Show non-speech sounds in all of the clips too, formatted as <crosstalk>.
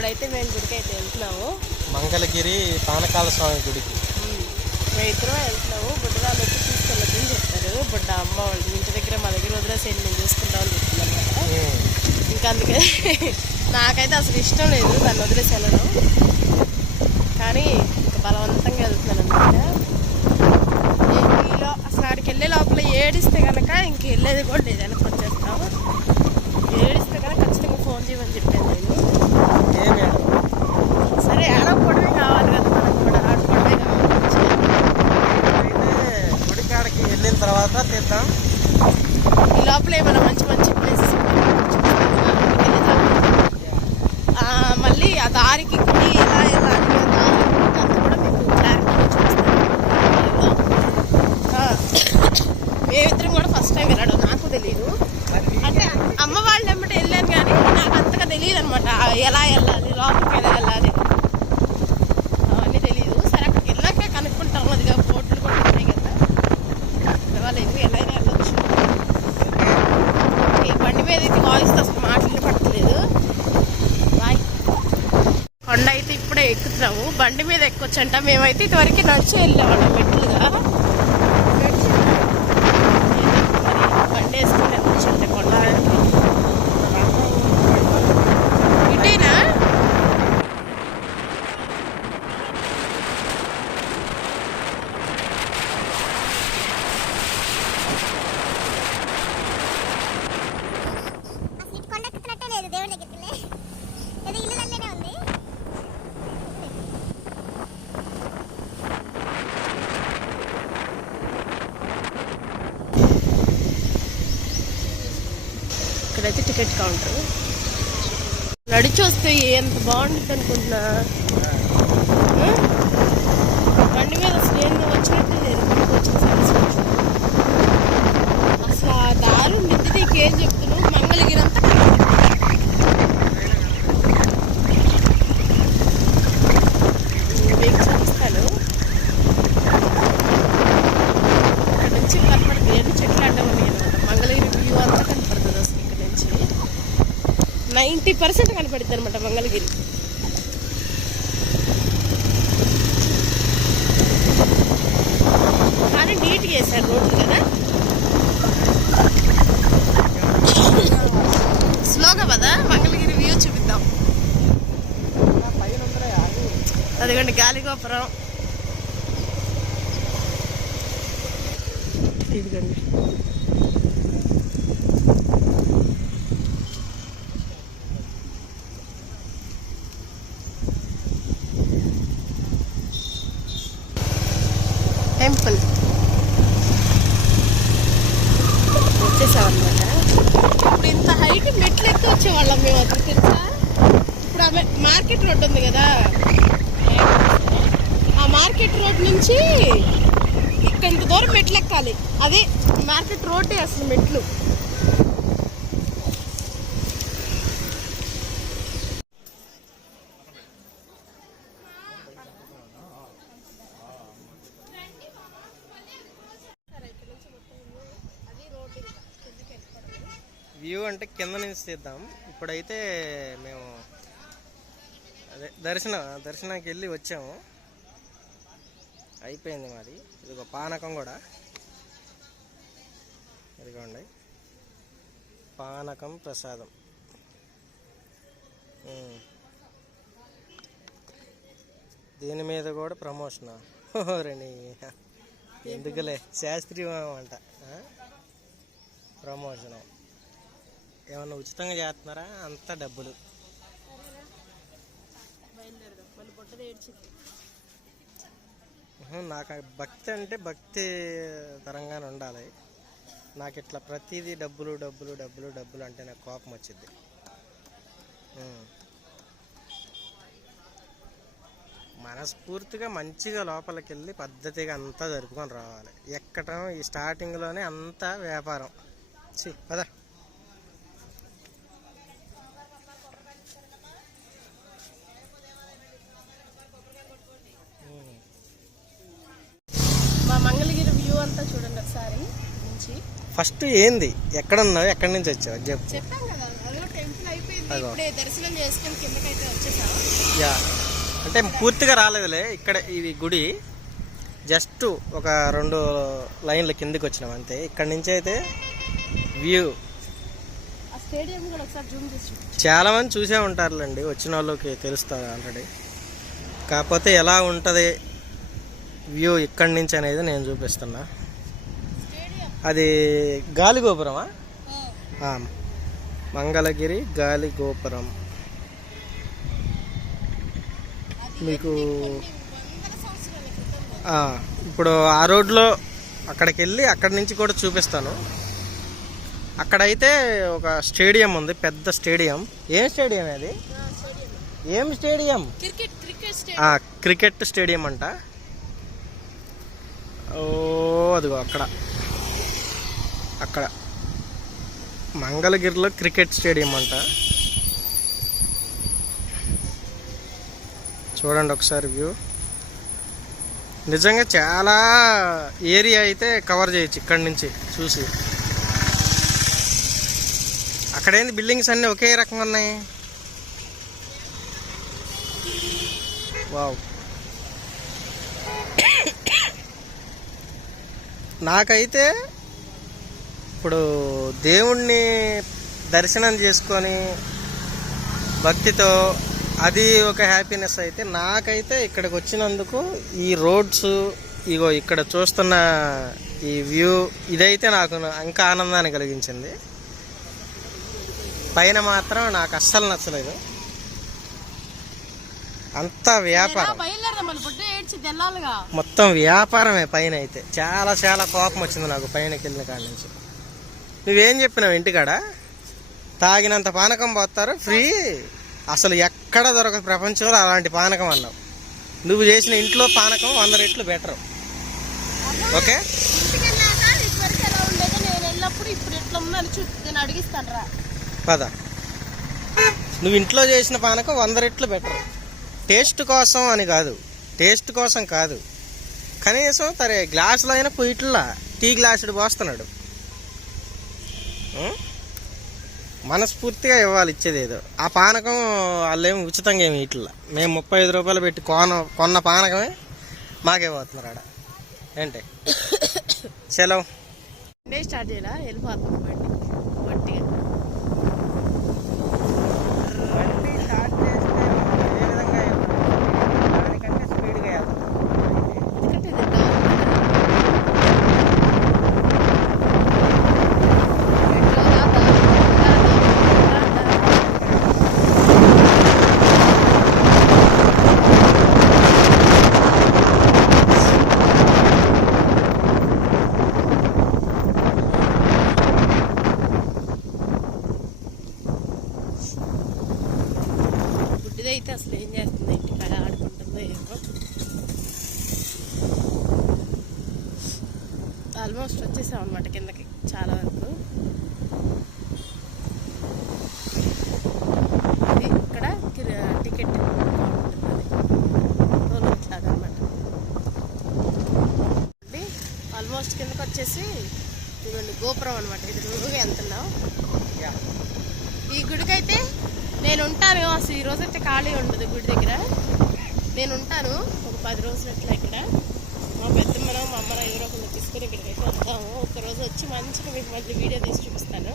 ఇప్పుడైతే మేము గుడికి అయితే వెళ్తున్నాము. మంగళగిరి పానకాల స్వామి గుడికి. మేము. ఇద్దరం వెళ్తున్నాము. బుడ్డరాలు వచ్చి తీసుకెళ్ళొద్దని చెప్పారు. బుడ్డ అమ్మ వాళ్ళు ఇంటి దగ్గర మా దగ్గర వదిలేసి నేను చూసుకుంటామని ఉమ్. ఇంకా అందుకే <laughs> నాకైతే అసలు ఇష్టం లేదు దాన్ని వదిలేసి వెళ్ళడం. కానీ ఇంకా బలవంతంగా వెళ్తున్నాను అనమాట అసలు ఆడికి వెళ్ళే లోపల ఏడిస్తే కనుక ఇంక వెళ్ళేది కూడా లేదు వెనక్కి వచ్చేస్తాం ఏడిస్తే కనుక ఖచ్చితంగా ఫోన్ చేయమని చెప్పాను నేను ఏ మేడం సరే ఆడకపోవడమే కావాలి కదా మనకు కూడా ఆడుకోవడమే కావాలి అయితే గుడికాడకి వెళ్ళిన తర్వాత తీద్దాం ఈ లోపల ఏమైనా మంచి మంచి ప్లేసెస్ మళ్ళీ ఆ దారికి గుడి ఎలా వెళ్ళాలి ఆ దారి అంతా కూడా మీకు క్లారిటీగా చూపిస్తాను ఆ, మేమిద్దరం కూడా ఫస్ట్ టైం వెళ్ళాడు నాకు తెలియదు అంటే అమ్మ వాళ్ళ వెంబడి వెళ్ళాను కానీ నాకు అంతగా తెలియదు అనమాట ఎలా వెళ్ళాలి లోపలికి ఎలా వెళ్ళాలి? అవన్నీ తెలియదు సరే అక్కడికి వెళ్ళాక కనుక్కుంటాం. అదిగా బోట్లు కూడా ఉన్నాయి కదా. పర్వాలేదు ఎలా అయినా వెళ్ళొచ్చు. ఈ బండి మీద అయితే వాయిస్ అసలు మాటలు పడతలేదు బాయ్. కొండ అయితే ఇప్పుడే ఎక్కుతున్నాము బండి మీద ఎక్కొచ్చంట. మేమైతే ఇటువరకు నడిచి వెళ్ళామండి మెట్లుగా నడిచి మరి బండి వేసుకుని వెళ్ళొచ్చంట కొండ మీదకి. ఇటేనా అసలు ఇటు కొండ ఎక్కుతున్నట్టే లేదు దేవుడి దగ్గరికి ఏదో ఇల్లు నల్లనే ఉంది ఇక్కడైతే టికెట్ కౌంటర్ నడిచి వస్తే ఎంత బాగుంటుంది అనుకుంటున్నా బండి మీద అసలు ఏం వచ్చినట్టు లేదు మనకు వచ్చిన satisfaction. అసలు ఆ దారు మిద్ది నీకేం చెప్తున్నావు మంగళగిరి అంతా మీకు చూపిస్తాను ఇక్కడ నుంచి కనపడుతుంది ఎన్ని చెట్లు అడ్డం ఉన్నాయి అనమాట మంగళగిరి వ్యూ అంతా కనపడుతుంది అసలు ఇక్కడ నుంచి నైంటీ పర్సెంట్ కనపడుతుంది అనమాట మంగళగిరి. కానీ నీట్గా వేశారు రోడ్లు కదా. స్లోగా కదా మంగళగిరి వ్యూ చూపిద్దాం. అదిగోండి గాలిగోపురం. టెంపుల్. వచ్చేసామన్నమాట. ఇప్పుడు ఇంత హైట్ మెట్లు ఎక్కి వచ్చేవాళ్ళం మేము అక్కడ తెలుసా? ఇప్పుడు ఆ మార్కెట్ రోడ్ ఉంది కదా. ఆ మార్కెట్ రోడ్ నుంచి ఇక్కడ ఇంత దూరం మెట్లు ఎక్కాలి. అదే మార్కెట్ రోడ్డే అసలు మెట్లు. వ్యూ అంటే కింద నుంచి తీద్దాం. ఇప్పుడైతే మేము అదే దర్శనం దర్శనానికి వెళ్ళి వచ్చాము. అయిపోయింది మాది. ఒక పానకం కూడా. ఇదిగోండి. పానకం ప్రసాదం. దీని మీద కూడా ప్రమోషన్? రేణి. ఎందుకులే? శాస్త్రీయం అంట ఏమన్నా ఉచితంగా చేస్తున్నారా? అంత డబ్బులు. నాకు భక్తి అంటే భక్తి తరంగానే ఉండాలి. నాకు ఇట్లా ప్రతిదీ డబ్బులు డబ్బులు డబ్బులు డబ్బులు అంటే నాకు కోపం వచ్చింది మనస్ఫూర్తిగా మంచిగా లోపలికి వెళ్ళి పద్ధతిగా అంతా జరుపుకొని రావాలి. ఎక్కటం ఈ స్టార్టింగ్లోనే అంతా వ్యాపారం. చి పద మా మంగళగిరి వ్యూ అంతా చూడండి ఒకసారి నుంచి ఫస్ట్ ఏంది? ఎక్కడ ఉన్నావు ఎక్కడి నుంచి వచ్చావు? చెప్పు. యా. అంటే పూర్తిగా రాలేదులే. ఇక్కడ ఇది గుడి. జస్ట్ ఒక రెండు లైన్ల కిందకి వచ్చినాం అంతే. ఇక్కడ నుంచి అయితే వ్యూ. చాలా మంది చూసే ఉంటారులేండి. వచ్చిన వాళ్ళకి తెలుస్తుంది ఆల్రెడీ. కాకపోతే ఎలా ఉంటుంది వ్యూ ఇక్కడి నుంచి అనేది నేను చూపిస్తున్నా. అది గాలి గోపురమా? మంగళగిరి గాలి గోపురం. మీకు ఇప్పుడు ఆ రోడ్లో అక్కడికి వెళ్ళి అక్కడి నుంచి కూడా చూపిస్తాను. అక్కడైతే ఒక స్టేడియం ఉంది పెద్ద స్టేడియం. ఏం స్టేడియం అది? ఏం స్టేడియం? క్రికెట్ స్టేడియం అంట. ఓ అదిగో అక్కడ. అక్కడ మంగళగిరిలో క్రికెట్ స్టేడియం అంట. చూడండి ఒకసారి వ్యూ. నిజంగా చాలా ఏరియా అయితే కవర్ చేయొచ్చు ఇక్కడి నుంచి చూసి. అక్కడేంది బిల్డింగ్స్ అన్నీ ఒకే రకంగా ఉన్నాయి? వావ్. నాకైతే ఇప్పుడు దేవుణ్ణి దర్శనం చేసుకొని భక్తితో అది ఒక హ్యాపీనెస్ అయితే నాకైతే ఇక్కడికి వచ్చినందుకు ఈ రోడ్స్ ఇగో ఇక్కడ చూస్తున్న ఈ వ్యూ ఇదైతే నాకు ఇంకా ఆనందాన్ని కలిగించింది. పైన మాత్రం నాకు అస్సలు నచ్చలేదు. అంతా వ్యాపారం. మొత్తం వ్యాపారమే పైన అయితే. చాలా చాలా కోపం వచ్చింది నాకు పైనకి వెళ్ళిన కాడ నుంచి. నువ్వేం చెప్పినావు ఇంటికాడ? తాగినంత పానకం పోతారు ఫ్రీ. అసలు ఎక్కడ దొరకదు ప్రపంచంలో అలాంటి పానకం అన్నావు. నువ్వు చేసిన ఇంట్లో పానకం వంద రెట్లు బెటర్. ఓకే? పద. నువ్వు ఇంట్లో చేసిన పానకం వంద రెట్లు బెటర్. టేస్ట్ కోసం అని కాదు. టేస్ట్ కోసం కాదు. కనీసం తరే గ్లాసులో అయినా పోయిట్లా టీ గ్లాసుడు పోస్తున్నాడు? మనస్ఫూర్తిగా ఇవ్వాలి ఇచ్చేది ఏదో ఆ పానకం వాళ్ళేమి ఉచితంగా ఏమి ఇట్లా. మేము ముప్పై ఐదు రూపాయలు పెట్టి కొన కొన్న పానకమే మాకే పోతున్నారు ఆడ. ఏంటి? <coughs> సెలవు స్టార్ట్ చేయాలా? వెళ్ళిపోతాం బండి వట్టిగా బండి స్టార్ట్ చేస్తే ఏ విధంగా దానికంటే స్పీడ్గా ఎందుకంటే ఇది డౌన్ మెట్రో రాదా? రాదా? రాదా? గుడ్డిదైతే అసలు ఏం చేస్తుంది ఇంటికాడ ఆడుకుంటుందో ఏమో ఆల్మోస్ట్ వచ్చేసాం అనమాట కిందకి చాలా వరకు ఇది ఇక్కడ కిర- టికెట్ లాగా అనమాట ఆల్మోస్ట్ కిందకి వచ్చేసి ఇదిగోండి గోపురం అనమాట ఇది నువ్వు వెళ్తున్నావు ఈ గుడికైతే నేను ఉంటాను. అసలు ఈ రోజు అయితే ఖాళీ ఉండదు గుడి దగ్గర. నేను ఉంటాను. ఒక పది రోజులు అట్లా ఇక్కడ. మా పెద్దమ్మను మా అమ్మను ఎవరో ఒకరు తీసుకుని ఇక్కడికైతే వద్దాము. ఒక రోజు వచ్చి మంచిగా మీకు మళ్ళీ వీడియో తీసి చూపిస్తాను.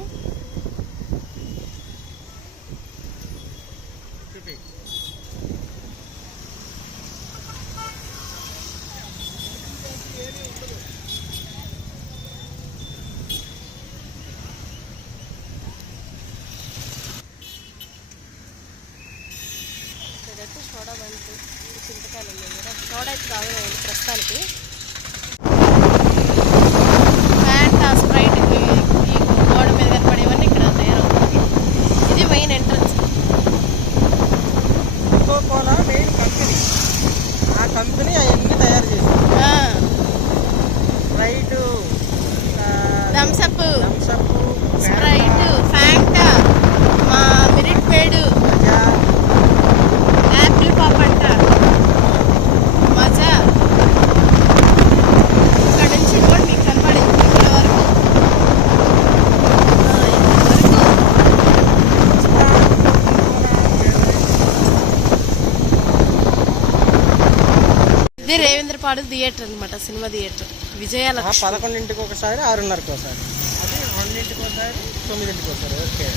ఇది రేవేంద్రపాడు థియేటర్ అన్నమాట సినిమా థియేటర్. ఆ, విజయలక్ష్మి పదకొండింటికి ఒకసారి ఆరున్నరకి ఒకసారి. అది రెండింటికి ఒకసారి తొమ్మిదింటికి ఒకసారి. ఓకే.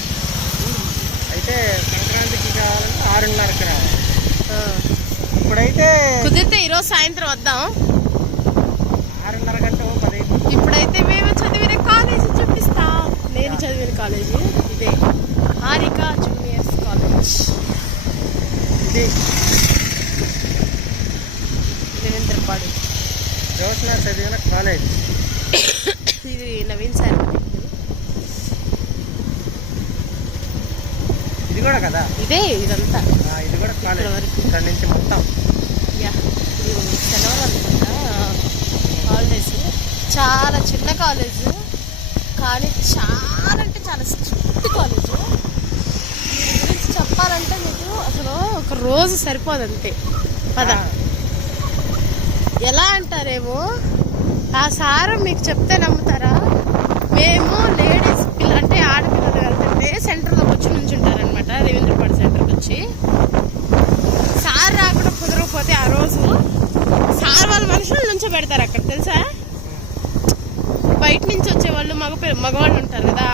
అయితే సంక్రాంతికి కావాలంటే ఆరున్నరకి రావాలి ఆ. ఇప్పుడైతే కుదిరితే ఈరోజు సాయంత్రం వద్దాం. ఆరున్నర గంట పది. ఇప్పుడైతే మేము చదివిన కాలేజీ చూపిస్తాం. నేను చదివిన కాలేజీ ఇదే. Harika juniors college. ఇది రేవేంద్రపాడు జ్యోత్స్న చదివిన కాలేజ్. ఇది నవీన్ సార్ ఇది కూడా కదా? ఇదే ఇదంతా. ఇది కూడా కాలేజ్. ఇక్కడ నుంచి మొత్తం. యా ఇప్పుడు సెలవులు అనుకుంటా హాలిడేస్ చాలా చిన్న కాలేజ్. కానీ చాలా అంటే చాలా స్ట్రిక్ట్ కాలేజ్. గురించి చెప్పాలంటే మీకు అసలు ఒక రోజు సరిపోదు అంతే పద ఎలా అంటారేమో? ఆ సారం మీకు చెప్తే నమ్ముతారా? మేము లేడీస్ పిల్ల అంటే ఆడపిల్లలు వెళ్తుంటే సెంటర్లోకి వచ్చి నుంచుంటారనమాట రవీంద్రపాడు సెంటర్కి వచ్చి సార్ రాకుండా కుదరకపోతే ఆ రోజు సార్ వాళ్ళ మనుషులు నుంచో పెడతారు అక్కడ తెలుసా? బయట నుంచి వచ్చే వాళ్ళు మగ మగవాళ్ళు ఉంటారు కదా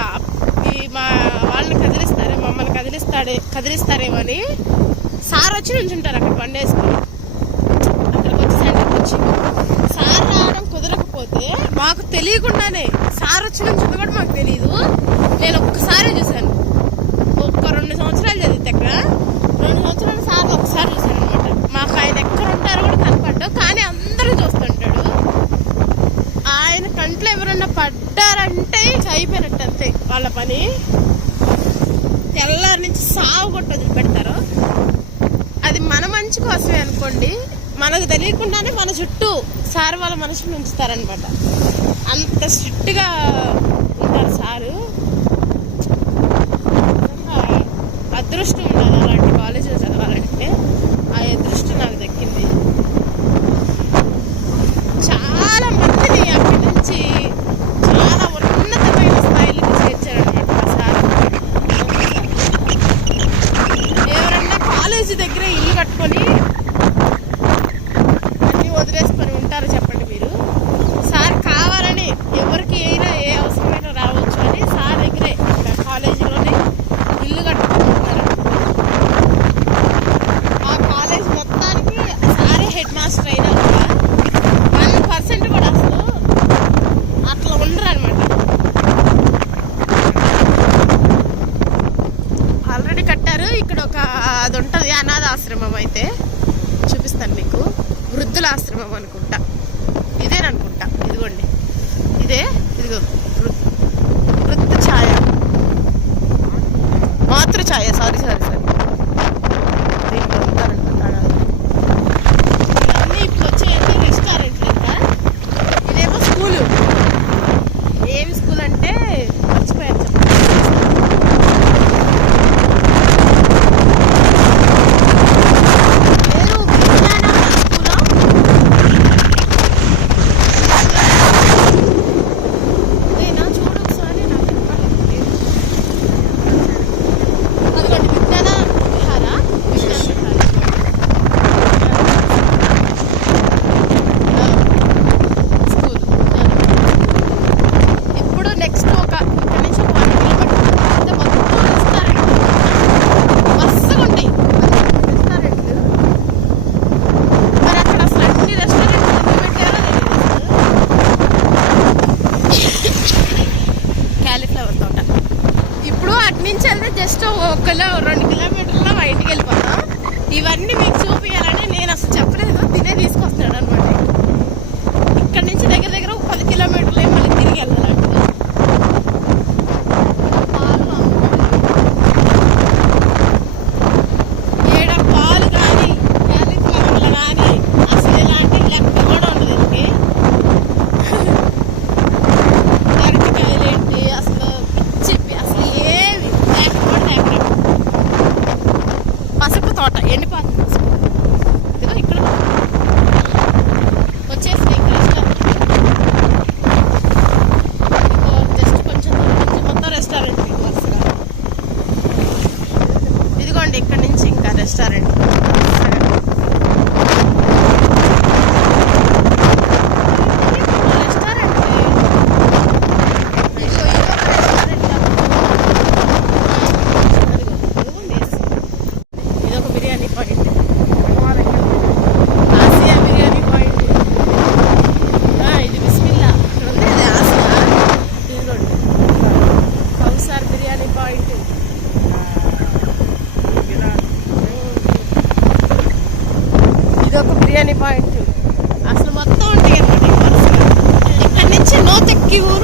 ఈ మా వాళ్ళని కదిలిస్తారే మమ్మల్ని కదిలిస్తాడే కదిలిస్తారేమో అని సార్ వచ్చి నుంచుంటారు అక్కడ బండి అక్కడికి వచ్చి సెంటర్కి వచ్చి సార్ రావడం కుదరకపోతే మాకు తెలియకుండానే సార్ వచ్చిన నుంచి కూడా మాకు తెలియదు నేను ఒక్కసారి చూశాను. ఒక్క రెండు సంవత్సరాలు చదివితే అక్కడ. రెండు సంవత్సరాలు సార్ ఒకసారి చూశాను అనమాట మాకు ఆయన ఎక్కడ ఉంటారో కూడా కనపడ్డావు కానీ అందరూ చూస్తుంటాడు. ఆయన కంట్లో ఎవరన్నా పడ్డారంటే అయిపోయినట్టు అంతే వాళ్ళ పని. తెల్లారి నుంచి సాగు కొట్టదు పెడతారు. అది మన మంచి కోసమే అనుకోండి. మనకు తెలియకుండానే మన చుట్టూ సార్ వాళ్ళ మనుషులు ఉంచుతారనమాట అంత స్ట్రిక్ట్గా ఉంటారు సారు. అదృష్టం ఉండాలి అలాంటి కాలేజెస్ చదవాలంటే ఆ అదృష్టం నాకు దక్కింది చాలా మందిని అక్కడి నుంచి చాలా ఉన్నతమైన స్థాయిలకు చేర్చారనమాట ఆ సార్ ఎవరన్నా కాలేజీ దగ్గర ఇల్లు కట్టుకొని అన్ని వదిలేసుకొని ఉంటారు చెప్పండి మీరు సార్ కావాలని ఎవరికి అయినా ఏ అవసరమైనా రావచ్చు అని సార్ దగ్గరే ఇక్కడ కాలేజీలోనే ఇల్లు కట్టుకొని ఉన్నారు ఆ కాలేజ్ మొత్తానికి సారే హెడ్ మాస్టర్ అయినా కూడా వన్ పర్సెంట్ కూడా అసలు అట్లా ఉండరు అనమాట ఆల్రెడీ కట్టారు ఇక్కడ ఒక అది ఉంటుంది అనాథ ఆశ్రమం అయితే చూపిస్తాను మీకు వృద్ధుల ఆశ్రమం అనుకుంటా. ఇదేననుకుంటా. ఇదిగోండి. ఇదే ఇదిగో వృ- Chaya. Matru Chaya sorry sorry sorry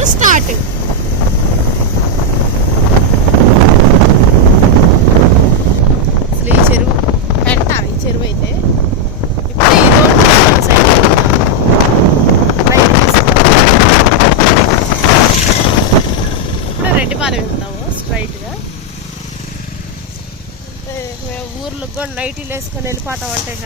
ఇప్పుడు స్టార్ట్ అసలు ఈ చెరువు పెంట ఈ చెరువు అయితే ఇప్పుడు ఈ రోడ్డు సైడ్ ఇప్పుడు రెడ్డిపాలెం వెళ్తాము స్ట్రైట్గా మేము ఊర్లో కూడా నైటీలు వేసుకొని వెళ్ళిపోతాం అంటే